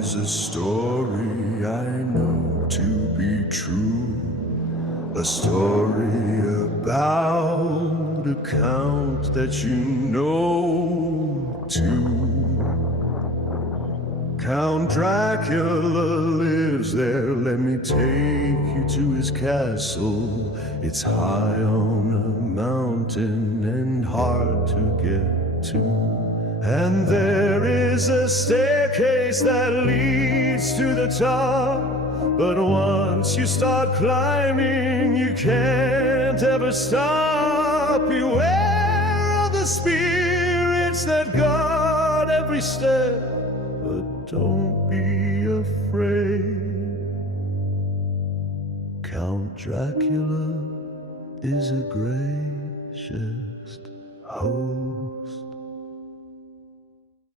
There's a story I know to be true, a story about a count that you know too. Count Dracula lives there, let me take you to his castle. It's high on a mountain and hard to get to. And there is a staircase that leads to the top, but once you start climbing, you can't ever stop. Beware of the spirits that guard every step, but don't be afraid. Count Dracula is a gracious host.